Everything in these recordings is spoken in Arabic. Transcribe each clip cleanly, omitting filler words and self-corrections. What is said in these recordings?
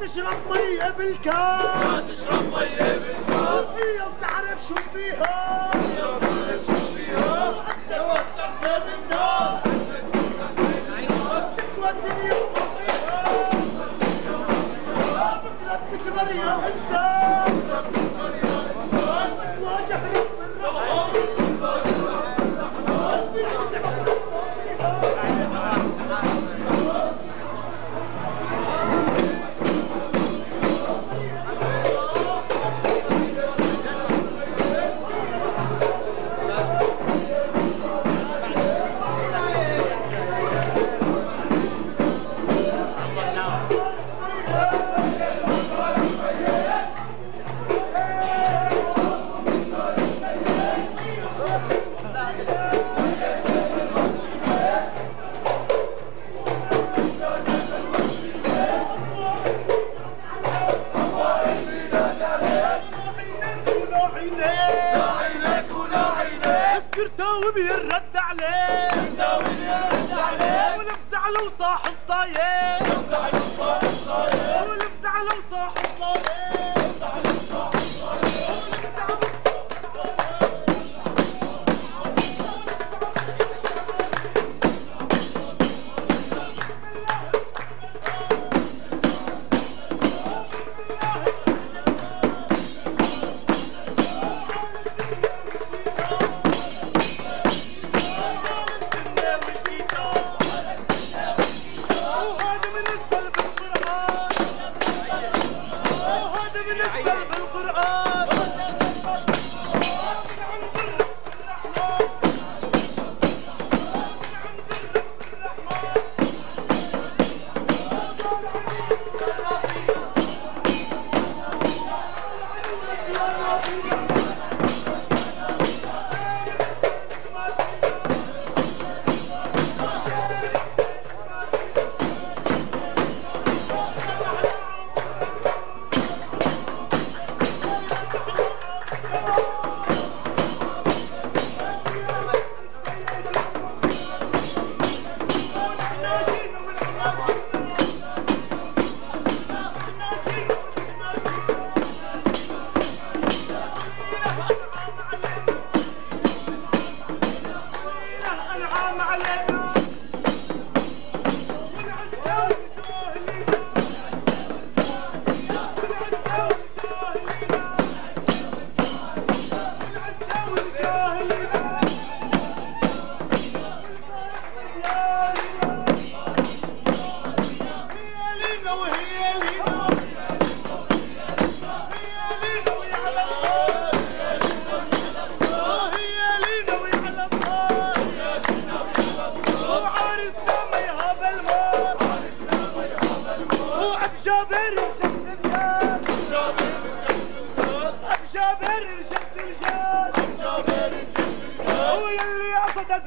تشرب مية بالكاس، لا تشرب مية بالكاس، هي بتعرف شو فيها، هي بتعرف شو فيها، هسه توسخ بين الناس، تسوى الدنيا وما فيها، بكرة بتكبر يا إنسان، بتواجه رب الرحمن، وبيرد عليه ولفزع له وصاح الصايم ولفزع له وصاح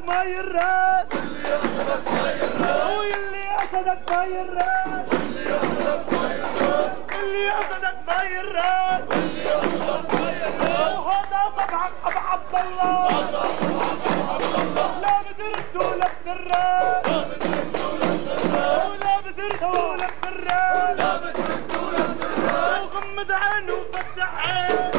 ما يراد واللي قصدك ما يراد اللي قصدك ما يراد وهذا طبعك ابو عبد الله لا بترد ولا بتراد ولا بترد ولا بتراد وغمض عينه وفتح عينه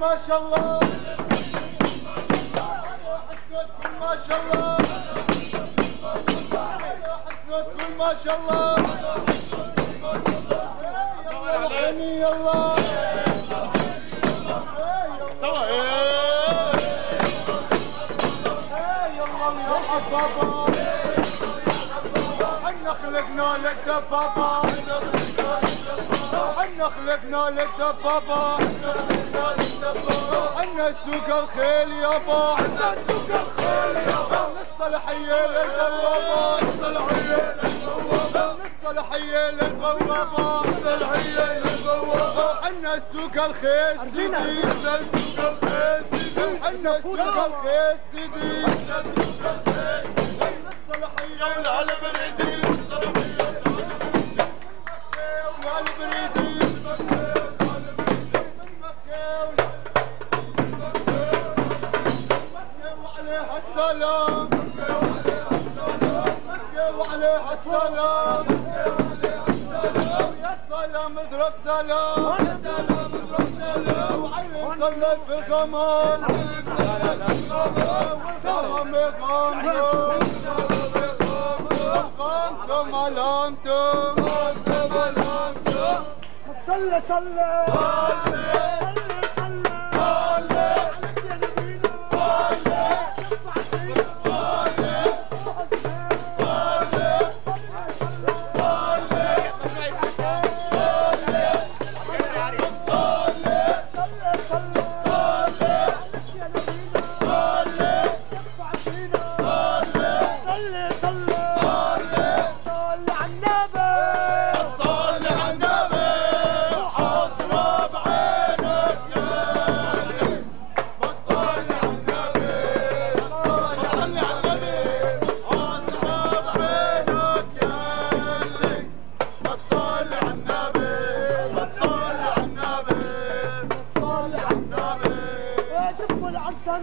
ما شاء الله حسنتكم ما شاء الله حسنتكم ما شاء الله يلا سوا يلا يا حبابا احنا خلقنا للدبابة احنا خلقنا للدبابة احنا سوق الخيل يابا احنا سوق الخيل يابا الصلاحية للبوابة الصلاحية للبوابة الصلاحية للبوابة احنا سوق الخيل سيدي احنا سوق الخيل سيدي احنا سوق الخيل سيدي احنا سوق الخيل الصلاحية والعلى بريدي الصلاحية والعلى بريدي السلام وعليها السلام يا سلام اضرب سلام وعلي صلت في القمر والسلام يغامروا قامتم علامتم صلي صلي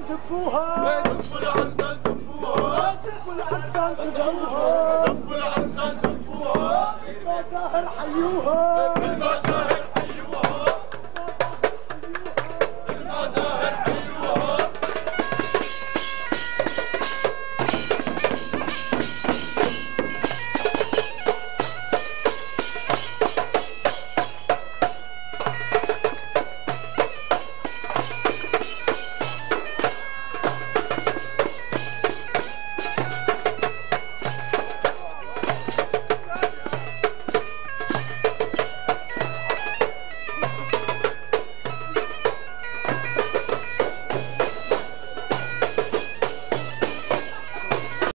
زفوها زفوا العرسان زفوها زفوا العرسان زفوها زفوا العرسان زفوها يا زاهر حيوها